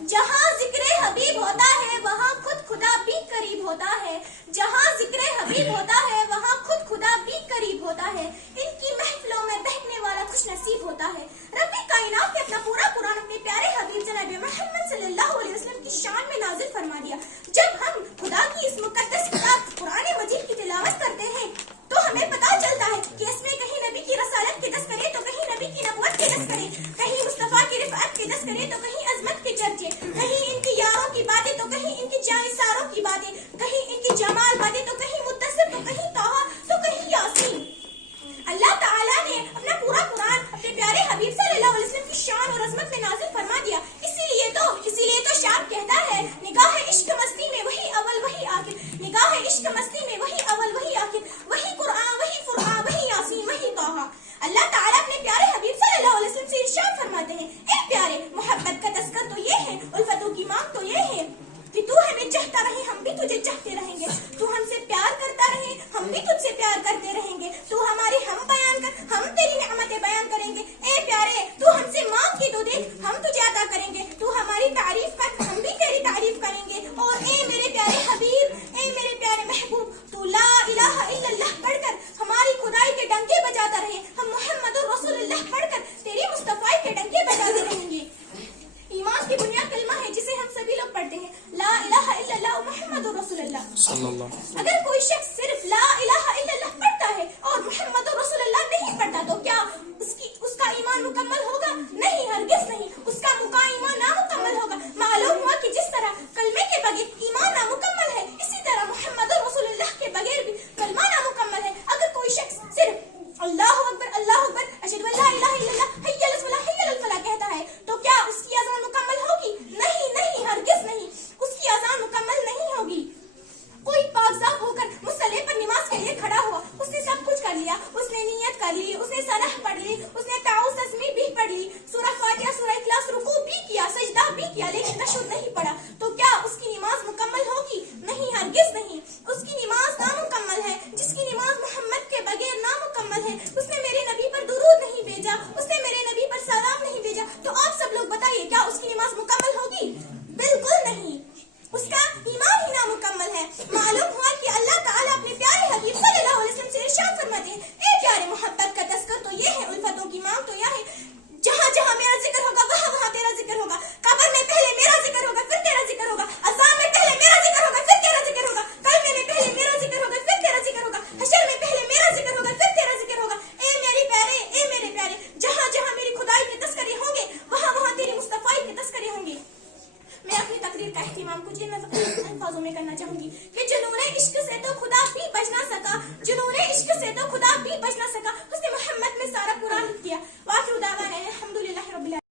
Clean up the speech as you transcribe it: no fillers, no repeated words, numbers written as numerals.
جہاں ذکر حبیب ہوتا ہے وہاں خود خدا بھی قریب ہوتا ہے، جہاں ذکر حبیب ہوتا ہے وہاں خود خدا بھی قریب ہوتا ہے، ان کی محفلوں میں بیٹھنے والا خوش نصیب ہوتا ہے۔ رب کائنات نے اپنا پورا قرآن اپنے پیارے حبیب جناب محمد صلی اللہ علیہ وسلم کی شان میں نازل فرما دیا۔ جب ہم خدا کی اس مقدس کتاب قرآن مجید کی تلاوت کرتے ہیں تو ہمیں پتہ چلتا ہے کہ اس میں کہیں نبی کی رسالت کے تذکرے تو کہیں نبی کی نبوت کے تذکرے، کہیں مصطفیٰ کی رفعت کے تذکرے تو کہیں عظمت کے چرچے، کہیں ان کی یاروں کی باتیں تو کہیں ان کی جانثاروں کی باتیں، کہیں ان کی جمال باتیں تو کہیں متصل تو کہیں طٰہٰ تو کہیں یاسین۔ اللہ تعالیٰ نے اپنا پورا قرآن اپنے پیارے حبیب صلی اللہ علیہ وسلم کی شان اور عظمت میں نازل فرما دیا۔ اسی لیے تو شاعر کہتا ہے، نگاہ عشق مستی میں وہی اول وہی آخر، نگاہ عشق مستی میں وہی اول وہی آخر، وہی قرآن وہی فرقان وہی یاسین وہی طٰہٰ۔ اللہ تعالیٰ اپنے پیارے حبیب صلی اللہ علیہ وسلم سے ارشاد فرماتے ہیں، اے پیارے، محبت کا تذکر تو یہ ہے، الفتوں کی مانگ تو یہ ہے کہ تو ہمیں چاہتا رہے، ہم بھی تجھے چاہتے رہیں گے، تو ہم سے پیار کرتا رہے، ہم بھی تجھ سے پیار کرتے رہیں گے، تو ہماری ہم بیان کر، ہم تیری نعمتیں بیان کریں گے۔ اے پیارے، تو ہم سے مانگ کے تو دیکھ، ہم تجھے عطا کریں گے، تو ہماری تعریف کر، ہم بھی تیری تعریف کریں گے۔ اور اے میرے پیارے حبیب، اے میرے پیارے محبوب، تو لا الہ الا اللہ پڑھ کر ہماری خدائی کے ڈنکے بجاتا رہے، ہم محمد رسول اللہ پڑھ کر تیری مصطفیٰ کے ڈنکے بجاتے رہیں گے۔ ایمان کی بنیاد کلمہ ہے جسے ہم سبھی لوگ پڑھتے ہیں، لا الہ الا اللہ محمد رسول اللہ صلی اللہ۔ اگر کوئی شخص صرف لا الہ الا اللہ پڑھتا ہے اور محمد رسول اللہ نہیں پڑھتا تو کیا اس کا ایمان مکمل ہوگا؟ نہیں، ہرگز نہیں، اس کا ایمان نامکمل ہوگا۔ معلوم ہوا کہ جس طرح کلمے کے بغیر ایمان نامکمل ہے، اسی طرح محمد رسول اللہ کے بغیر بھی کلمہ نامکمل ہے۔ اگر کوئی شخص صرف اللہ اکبر اشہد ان لا الہ الا اللہ حی علی الصلاۃ حی علی الفلاح کہتا ہے تو کیا اس کی اذان مکمل ہوگی؟ نہیں، ہرگز نہیں، اس کی اذان مکمل نہیں ہوگی۔ کوئی پاکزاب ہو کر مصلی پر نماز کے لیے کھڑا ہوا، اس نے سب کچھ کر لیا، اس نے نیت کر لی، اس نے سرح پڑھ لی، اس نے تعوذ تسمیح بھی پڑھ لی، سورہ فاتحہ سورہ اخلاص رکوع بھی کیا، سجدہ بھی کیا، لیکن تشہد نہیں پڑھا تو کیا اس کی نماز مکمل ہوگی؟ نہیں، ہرگز نہیں، اس کی نماز نامکمل ہے۔ جس کی نماز محمد کے بغیر نامکمل ہے، اس نے میرے نبی پر درود نہیں بھیجا، اس نے میرے نبی پر سلام نہیں بھیجا، تو آپ سب لوگ بتائیے کیا اس کی نماز مکمل ہوگی؟ بالکل نہیں، اس کا ایمان ہی نامکمل ہے۔ معلوم ہوا کہ اللہ تعالیٰ اپنے پیارے حبیب صلی اللہ علیہ وسلم سے ارشاد فرماتے ہیں، اے پیارے، محبت کا تذکر تو یہ ہے، الفتوں کی مانگ تو یہ ہے، جہاں جہاں میرا ذکر ہوگا وہاں وہاں تیرا ذکر ہوگا، قبر میں پہلے میرا ذکر ہوگا پھر تیرا ذکر ہوگا، اذان میں پہلے میرا ذکر ہوگا پھر تیرا ذکر ہوگا، کلمے میں پہلے میرا ذکر ہوگا پھر تیرا ذکر ہوگا، حشر میں پہلے میرا ذکر ہوگا پھر تیرا ذکر ہوگا۔ اے میرے پیارے، جہاں جہاں میری خدائی کے تذکرے ہوں گے وہاں وہاں تیری مصطفیٰ کے تذکرے ہوں گے۔ میں اپنی تقریر کا اہتمام کچھ ان الفاظوں میں کرنا چاہوں گی کہ جنون عشق سے تو خدا بھی بچنا